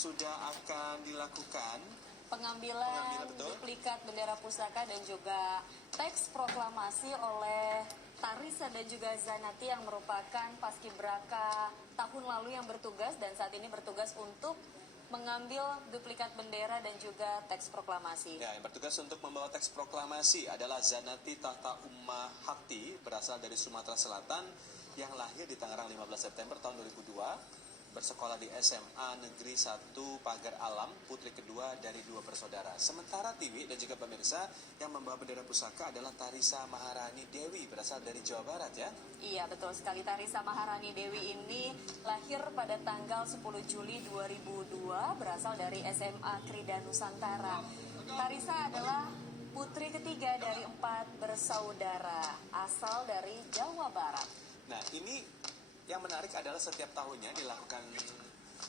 sudah akan dilakukan pengambilan duplikat bendera pusaka dan juga teks proklamasi oleh Tarisa dan juga Zanati yang merupakan paskibraka tahun lalu yang bertugas dan saat ini bertugas untuk mengambil duplikat bendera dan juga teks proklamasi. Ya, yang bertugas untuk membawa teks proklamasi adalah Zanati Tahta Ummahati, berasal dari Sumatera Selatan, yang lahir di Tangerang 15 September tahun 2002, bersekolah di SMA Negeri 1 Pagar Alam, putri kedua dari 2 bersaudara. Sementara Tiwi dan juga pemirsa, yang membawa bendera pusaka adalah Tarisa Maharani Dewi, berasal dari Jawa Barat ya? Iya, betul sekali. Tarisa Maharani Dewi ini lahir pada tanggal 10 Juli 2002, berasal dari SMA Krida Nusantara. Tarisa adalah putri ketiga dari 4 bersaudara, asal dari Jawa Barat. Nah, ini yang menarik adalah setiap tahunnya dilakukan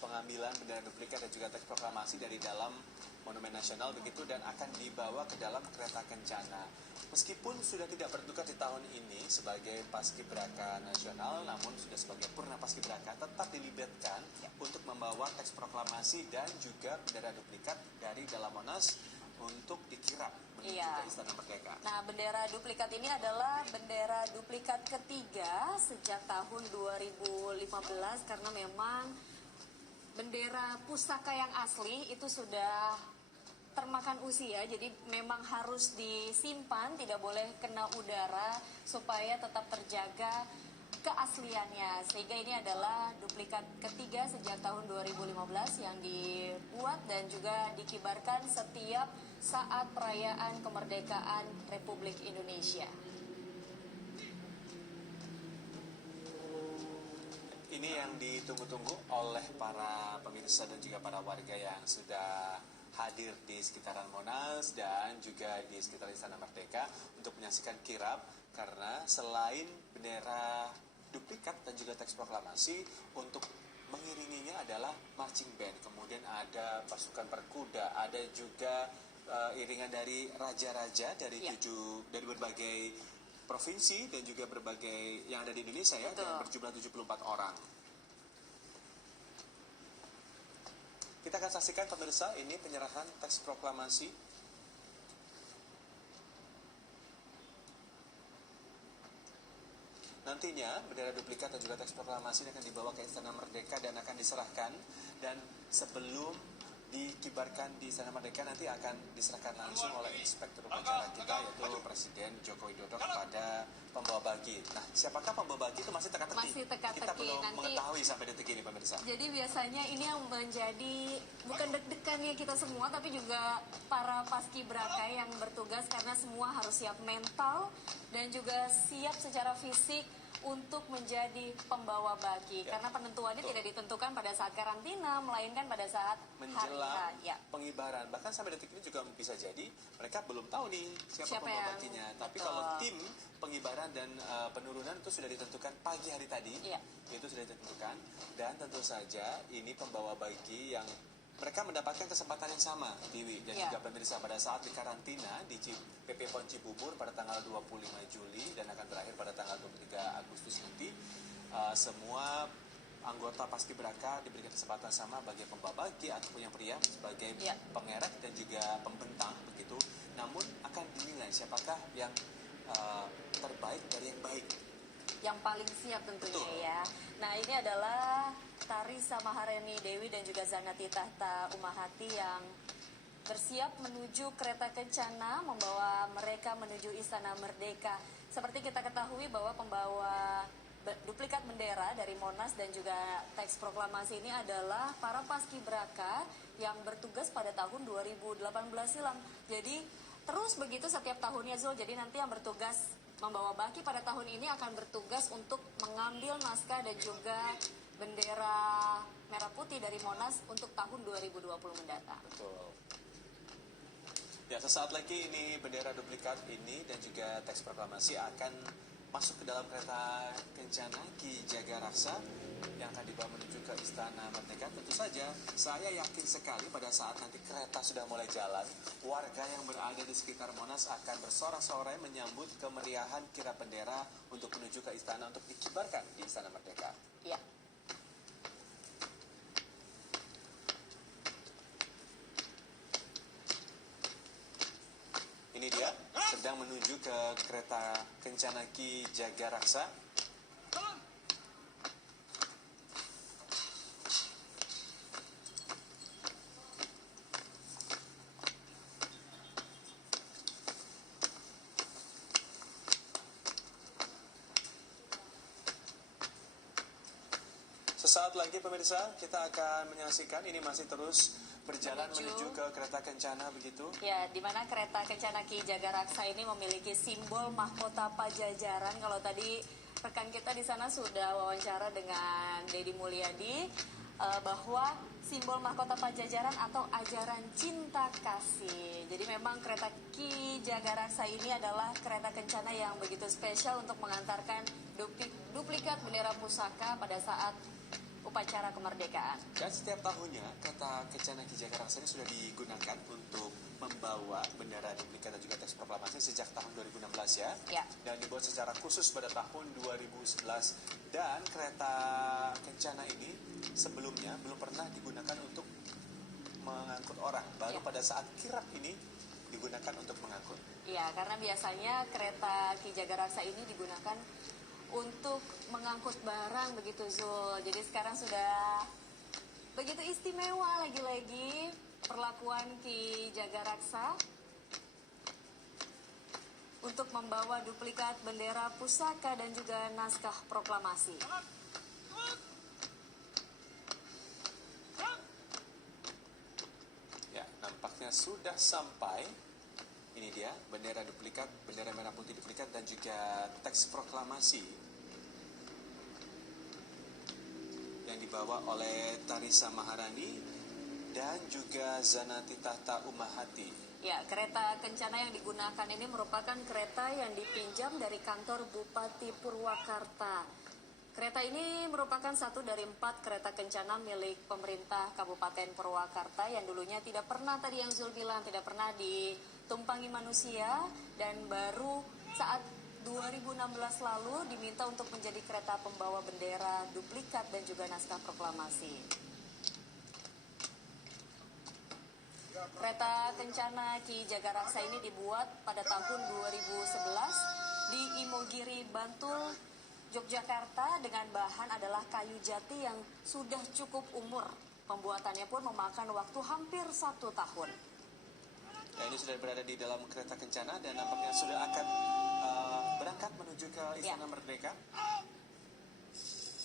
pengambilan bendera duplikat dan juga teks proklamasi dari dalam Monumen Nasional begitu, dan akan dibawa ke dalam kereta kencana. Meskipun sudah tidak bertugas di tahun ini sebagai paskibraka nasional, namun sudah sebagai purna paskibraka tetap dilibatkan untuk membawa teks proklamasi dan juga bendera duplikat dari dalam Monas untuk dikirap menuju ke Istana Merdeka. Nah, bendera duplikat ini adalah bendera duplikat ketiga sejak tahun 2015 karena memang bendera pusaka yang asli itu sudah termakan usia, jadi memang harus disimpan, tidak boleh kena udara supaya tetap terjaga keasliannya. Sehingga ini adalah duplikat ketiga sejak tahun 2015 yang dibuat dan juga dikibarkan setiap saat perayaan kemerdekaan Republik Indonesia. Ini yang ditunggu-tunggu oleh para pemirsa dan juga para warga yang sudah hadir di sekitaran Monas dan juga di sekitar Istana Merdeka untuk menyaksikan kirap, karena selain bendera duplikat dan juga teks proklamasi, untuk mengiringinya adalah marching band, kemudian ada pasukan berkuda, ada juga iringan dari raja-raja dari dari berbagai provinsi dan juga berbagai yang ada di Indonesia ya, yang berjumlah 74 orang. Kita akan saksikan pemirsa, ini penyerahan teks proklamasi. Nantinya bendera duplikat dan juga teks proklamasi akan dibawa ke Istana Merdeka dan akan diserahkan, dan sebelum dikibarkan di Istana Merdeka nanti akan diserahkan langsung oleh inspektur upacara kita, yaitu Presiden Joko Widodo, kepada pembawa baki. Nah, siapakah pembawa baki itu masih teka-teki. Masih teka-teki. Kita belum nanti mengetahui sampai detik ini pemirsa. Jadi biasanya ini yang menjadi bukan deg-degannya kita semua, tapi juga para paskibraka yang bertugas, karena semua harus siap mental dan juga siap secara fisik untuk menjadi pembawa baki, karena penentuannya tidak ditentukan pada saat karantina, melainkan pada saat menjelang pengibaran. Bahkan sampai detik ini juga bisa jadi mereka belum tahu nih siapa pembawa bakinya. Tapi kalau tim pengibaran dan penurunan itu sudah ditentukan pagi hari tadi, itu sudah ditentukan, dan tentu saja ini pembawa baki yang mereka mendapatkan kesempatan yang sama, Dewi dan juga pemirsa, pada saat dikarantina di PP PON Cibubur pada tanggal 25 Juli dan akan berakhir pada tanggal 23 Agustus nanti. Semua anggota paskibraka diberikan kesempatan sama bagi pembawa baki ataupun yang pria sebagai pengerek dan juga pembentang begitu. Namun akan dinilai siapakah yang terbaik dari yang baik, yang paling siap tentunya ya. Nah, ini adalah Tarisa Maharani Dewi dan juga Zanati Tahta Ummahati yang bersiap menuju kereta kencana membawa mereka menuju Istana Merdeka. Seperti kita ketahui bahwa pembawa duplikat bendera dari Monas dan juga teks proklamasi ini adalah para paskibraka yang bertugas pada tahun 2018 silam. Jadi terus begitu setiap tahunnya, Zul. Jadi nanti yang bertugas membawa baki pada tahun ini akan bertugas untuk mengambil naskah dan juga bendera merah putih dari Monas untuk tahun 2020 mendatang. Betul. Ya, sesaat lagi ini bendera duplikat ini dan juga teks proklamasi akan masuk ke dalam kereta kencana Ki Jagaraksa yang akan dibawa menuju ke Istana Merdeka. Tentu saja saya yakin sekali pada saat nanti kereta sudah mulai jalan, warga yang berada di sekitar Monas akan bersorak-sorai menyambut kemeriahan kirap bendera untuk menuju ke istana untuk dikibarkan di Istana Merdeka. Iya. ke kereta Kencana Ki Jagaraksa. Sesaat lagi pemirsa, kita akan menyaksikan ini masih terus berjalan menuju ke kereta Kencana begitu. Ya, di mana kereta Kencana Ki Jagaraksa ini memiliki simbol mahkota Pajajaran. Kalau tadi rekan kita di sana sudah wawancara dengan Deddy Mulyadi bahwa simbol mahkota Pajajaran atau ajaran cinta kasih. Jadi memang kereta Ki Jagaraksa ini adalah kereta kencana yang begitu spesial untuk mengantarkan duplikat bendera pusaka pada saat upacara kemerdekaan. Dan setiap tahunnya kereta Kencana Ki Jagaraksa ini sudah digunakan untuk membawa bendera duplikat dan juga teks proklamasi sejak tahun 2016 ya. Dan dibuat secara khusus pada tahun 2011. Dan kereta Kencana ini sebelumnya belum pernah digunakan untuk mengangkut orang. Baru pada saat kirap ini digunakan untuk mengangkut. Iya, karena biasanya kereta Ki Jagaraksa ini digunakan untuk mengangkut barang begitu Zul. Jadi sekarang sudah begitu istimewa lagi-lagi perlakuan Ki Jagaraksa untuk membawa duplikat bendera pusaka dan juga naskah proklamasi. Ya, nampaknya sudah sampai. Ini dia, bendera duplikat, bendera merah putih duplikat dan juga teks proklamasi yang dibawa oleh Tarisa Maharani dan juga Zanati Tahta Umahati. Ya, kereta kencana yang digunakan ini merupakan kereta yang dipinjam dari kantor Bupati Purwakarta. Kereta ini merupakan satu dari 4 kereta kencana milik pemerintah Kabupaten Purwakarta yang dulunya tidak pernah, tadi yang Zul bilang, tidak pernah ditumpangi manusia dan baru saat 2016 lalu diminta untuk menjadi kereta pembawa bendera duplikat dan juga naskah proklamasi. Kereta kencana Ki Jagaraksa ini dibuat pada tahun 2011 di Imogiri, Bantul, Yogyakarta dengan bahan adalah kayu jati yang sudah cukup umur. Pembuatannya pun memakan waktu hampir 1 tahun. Ya, ini sudah berada di dalam kereta kencana dan nampaknya sudah akan berangkat menuju ke Istana Merdeka.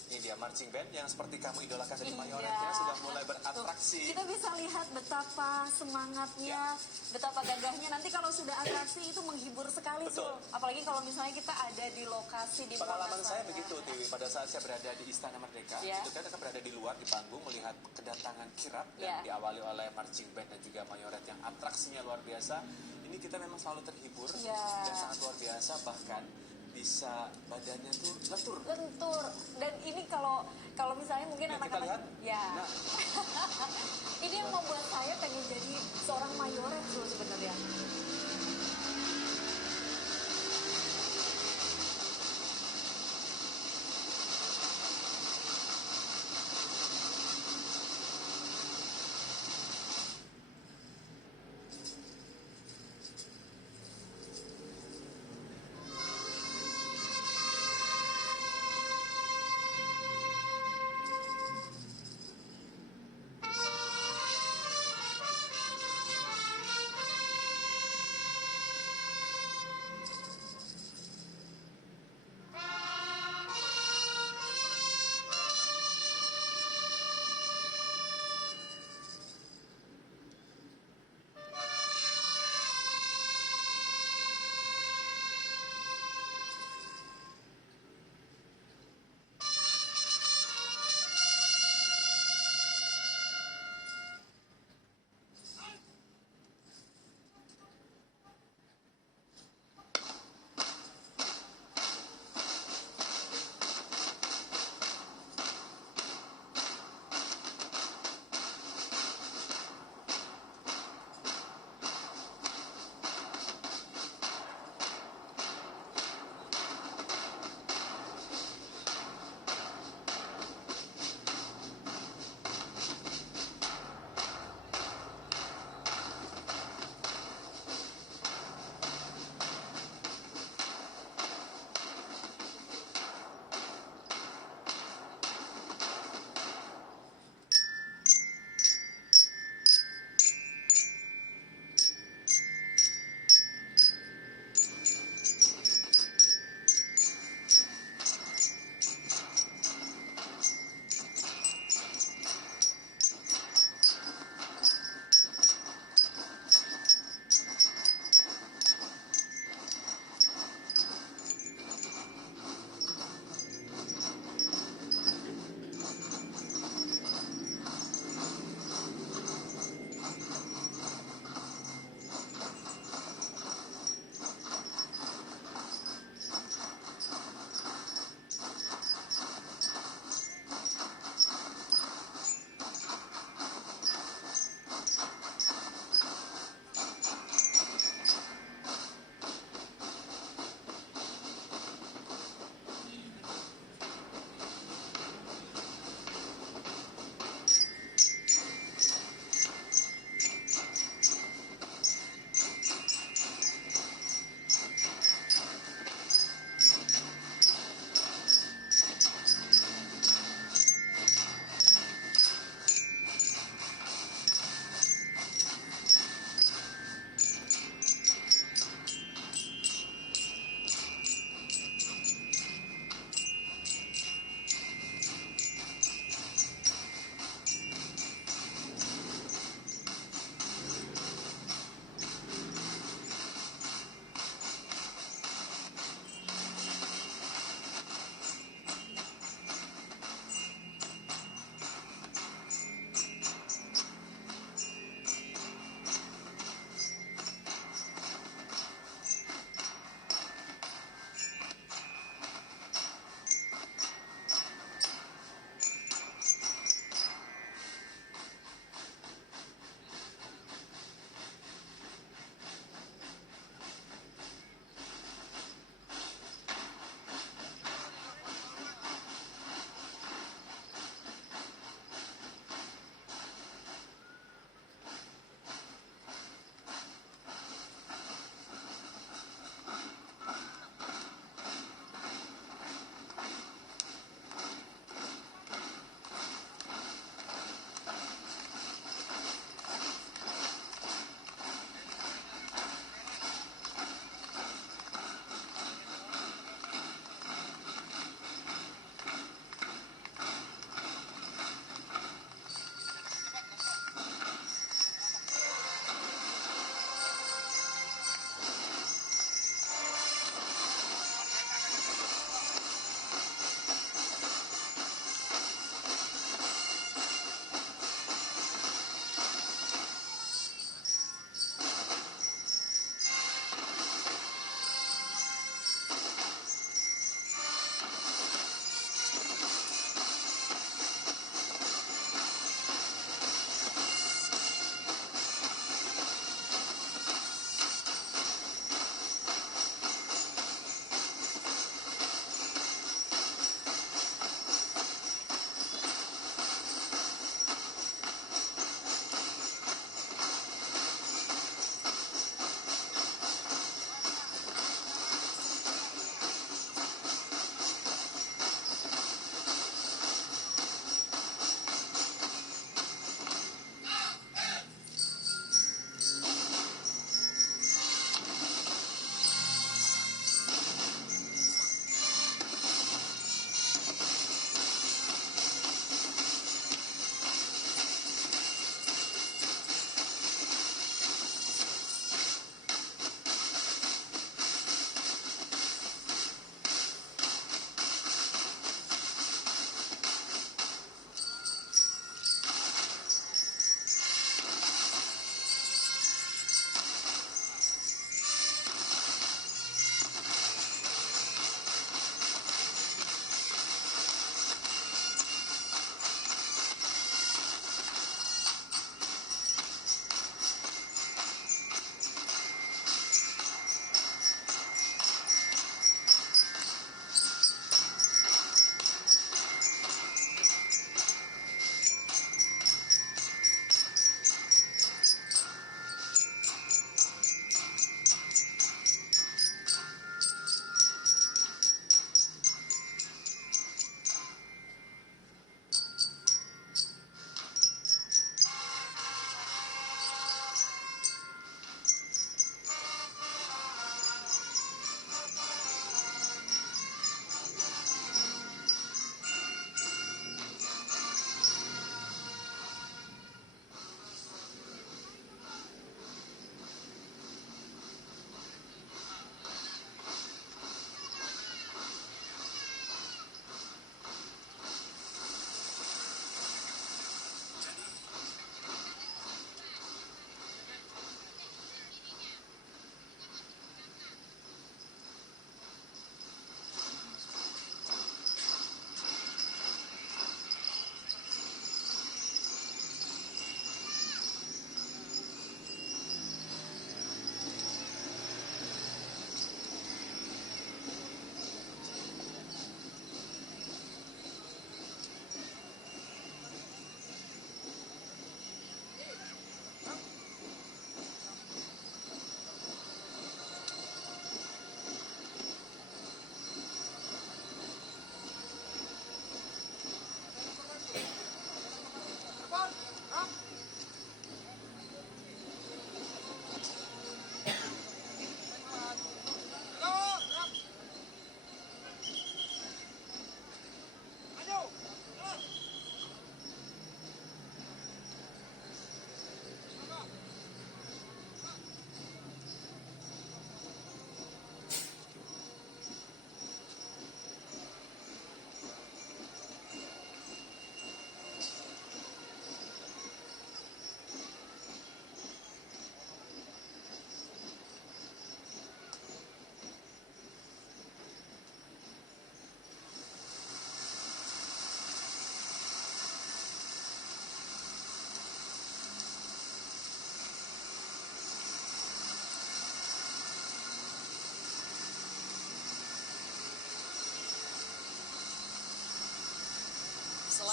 Ini dia marching band yang seperti kamu idolakan dari mayoretnya sudah mulai beratraksi. Kita bisa lihat betapa semangatnya, betapa gagahnya. Nanti kalau sudah atraksi itu menghibur sekali. Betul. Apalagi kalau misalnya kita ada di lokasi di pengalaman saya begitu, Tiwi. Pada saat saya berada di Istana Merdeka, itu kan akan berada di luar di panggung melihat kedatangan kirap yang diawali oleh marching band dan juga mayoret yang atraksinya luar biasa. Ini kita memang selalu terhibur dan sangat luar biasa, bahkan bisa badannya tuh lentur. Dan ini kalau misalnya mungkin anak-anak Nah. ini yang membuat saya pengen jadi seorang mayoret tuh sebenarnya.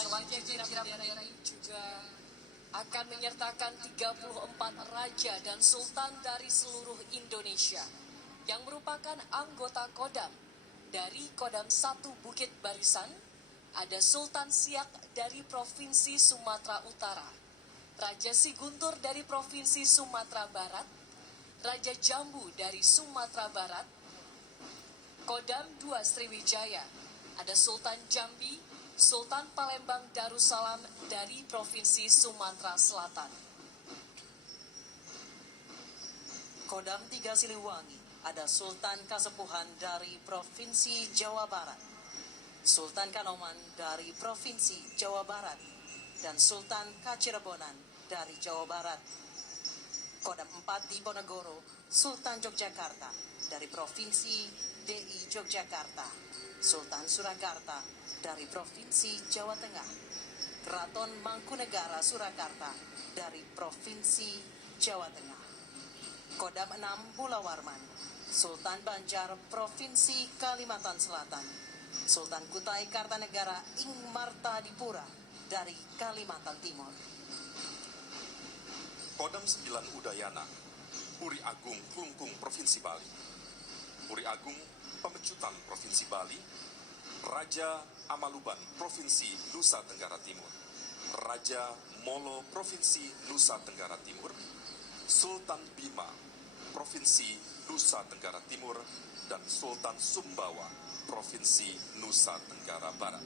Selain kirap bendera ini juga akan menyertakan 34 raja dan sultan dari seluruh Indonesia yang merupakan anggota Kodam. Dari Kodam 1 Bukit Barisan, ada Sultan Siak dari Provinsi Sumatera Utara, Raja Siguntur dari Provinsi Sumatera Barat, Raja Jambu dari Sumatera Barat. Kodam 2 Sriwijaya, ada Sultan Jambi, Sultan Palembang Darussalam dari Provinsi Sumatera Selatan. Kodam 3 Siliwangi, ada Sultan Kasepuhan dari Provinsi Jawa Barat, Sultan Kanoman dari Provinsi Jawa Barat, dan Sultan Kacirebonan dari Jawa Barat. Kodam 4 di Ponegoro, Sultan Yogyakarta dari Provinsi DI Yogyakarta, Sultan Surakarta dari Provinsi Jawa Tengah, Keraton Mangkunegara Surakarta dari Provinsi Jawa Tengah. Kodam 6 Bulawarman, Sultan Banjar Provinsi Kalimantan Selatan, Sultan Kutai Kartanegara Ing Martadipura dari Kalimantan Timur. Kodam 9 Udayana, Puri Agung Klungkung Provinsi Bali, Puri Agung Pemecutan Provinsi Bali, Raja Amaluban Provinsi Nusa Tenggara Timur, Raja Molo Provinsi Nusa Tenggara Timur, Sultan Bima Provinsi Nusa Tenggara Timur, dan Sultan Sumbawa Provinsi Nusa Tenggara Barat.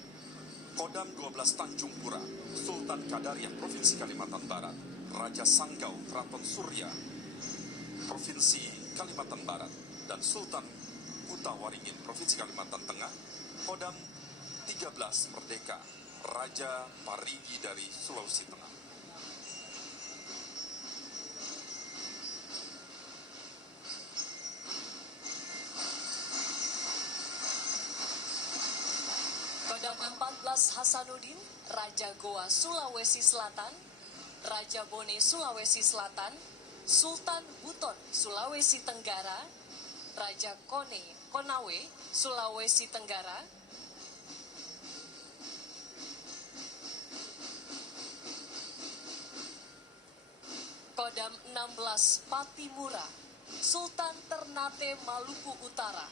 Kodam 12 Tanjung Pura, Sultan Kadariah Provinsi Kalimantan Barat, Raja Sanggau Keraton Surya Provinsi Kalimantan Barat, dan Sultan Kutawaringin Provinsi Kalimantan Tengah. Kodam 13 Merdeka, Raja Parigi dari Sulawesi Tengah. Kodam 14 Hasanuddin, Raja Goa Sulawesi Selatan, Raja Bone Sulawesi Selatan, Sultan Buton Sulawesi Tenggara, Raja Konawe Sulawesi Tenggara. Kodam 16 Patimura, Sultan Ternate Maluku Utara,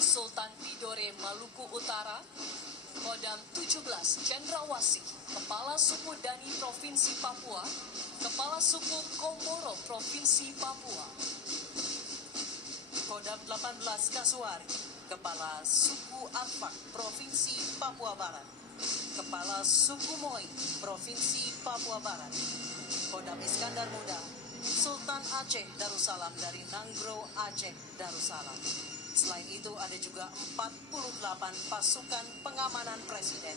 Sultan Tidore Maluku Utara. Kodam 17 Cendrawasih, Kepala Suku Dani Provinsi Papua, Kepala Suku Komoro Provinsi Papua. Kodam 18 Kasuari, Kepala Suku Afak Provinsi Papua Barat, Kepala Suku Moi Provinsi Papua Barat. Kodam Iskandar Muda, Sultan Aceh Darussalam dari Nanggro Aceh Darussalam. Selain itu ada juga 48 pasukan pengamanan presiden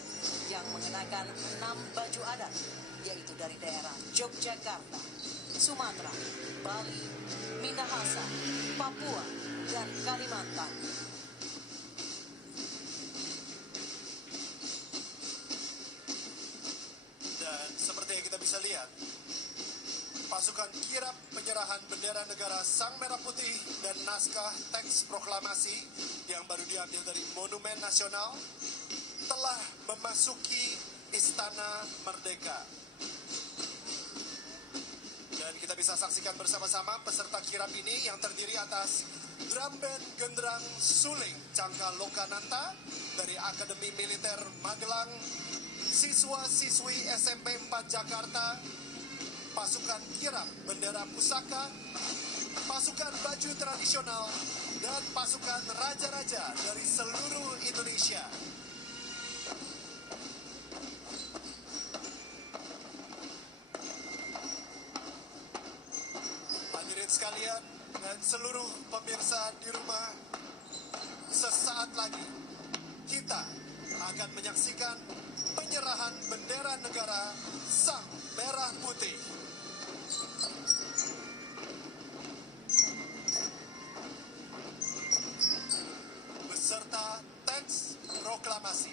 yang mengenakan 6 baju adat, yaitu dari daerah Yogyakarta, Sumatera, Bali, Minahasa, Papua, dan Kalimantan. Dan seperti yang kita bisa lihat, pasukan kirap penyerahan bendera negara Sang Merah Putih dan naskah teks proklamasi yang baru diambil dari Monumen Nasional telah memasuki Istana Merdeka. Dan kita bisa saksikan bersama-sama peserta kirap ini yang terdiri atas drum band Genderang Suling Cangka Lokananta dari Akademi Militer Magelang, siswa-siswi SMP 4 Jakarta, pasukan kirap bendera pusaka, pasukan baju tradisional, dan pasukan raja-raja dari seluruh Indonesia. Hadirin sekalian dan seluruh pemirsa di rumah, sesaat lagi kita akan menyaksikan penyerahan bendera negara Sang Merah Putih. Beserta teks proklamasi.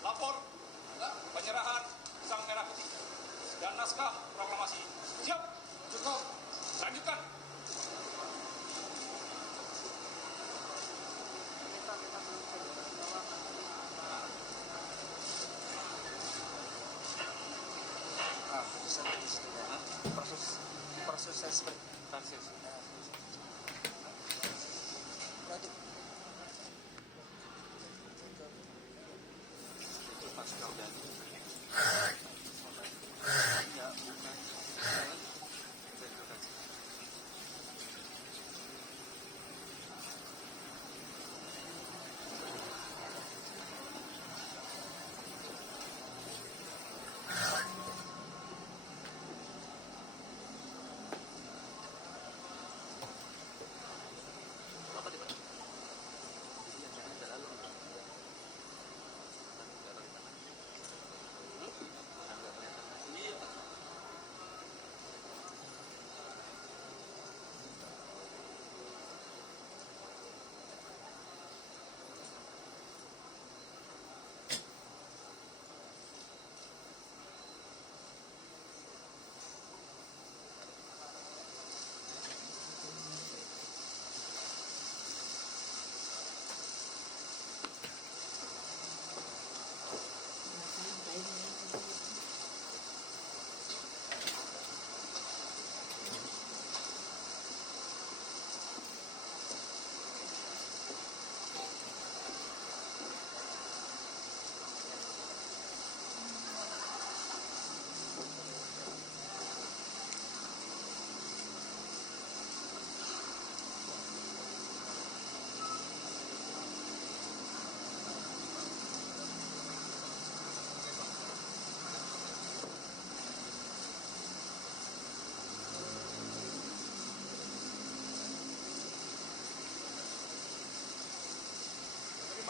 Lapor penyerahan Sang Merah Putih dan naskah proklamasi. Siap? Cukup. Lanjutkan. Proses pasca udah ya bukan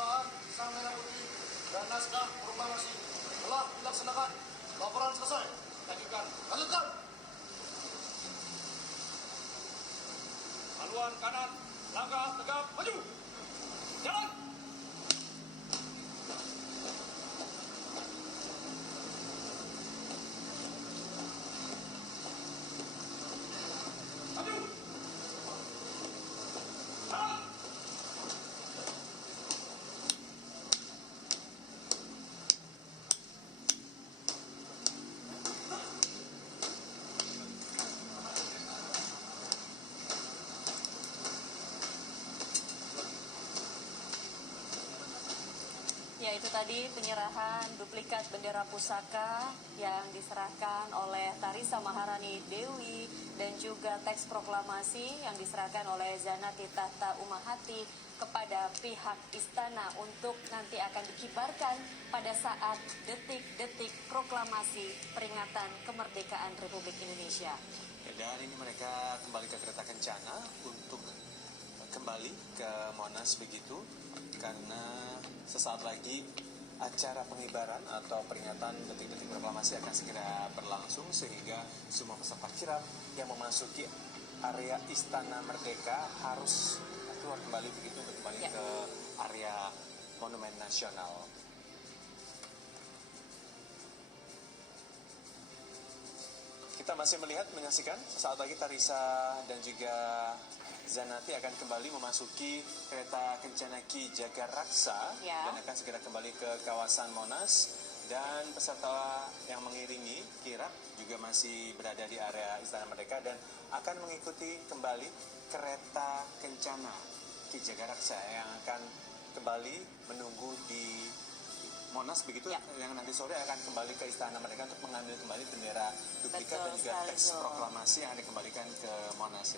Penerimaan Sang Merah Putih dan naskah proklamasi telah dilaksanakan. Laporan selesai. Lanjutkan. Lanjutkan. Haluan kanan. Langkah tegap. Maju. Jalan. Maju. Jalan. Ya, itu tadi penyerahan duplikat bendera pusaka yang diserahkan oleh Tarisa Maharani Dewi dan juga teks proklamasi yang diserahkan oleh Zanati Tahta Umahati kepada pihak istana untuk nanti akan dikibarkan pada saat detik-detik proklamasi peringatan kemerdekaan Republik Indonesia. dan ini mereka kembali ke kereta kencana untuk kembali ke Monas begitu, karena sesaat lagi acara pengibaran atau peringatan detik-detik proklamasi akan segera berlangsung, sehingga semua peserta kirap yang memasuki area Istana Merdeka harus keluar kembali begitu untuk kembali ke area Monumen Nasional. Kita masih melihat, menyaksikan sesaat lagi Tarisa dan juga Zanati akan kembali memasuki kereta kencana Ki Jagaraksa dan akan segera kembali ke kawasan Monas, dan peserta yang mengiringi kirap juga masih berada di area Istana Merdeka dan akan mengikuti kembali kereta kencana Ki Jagaraksa yang akan kembali menunggu di Monas begitu, Ya. yang nanti sore akan kembali ke istana mereka untuk mengambil kembali bendera duplikat Betul dan juga sekali, teks Zul. proklamasi yang akan dikembalikan ke Monas.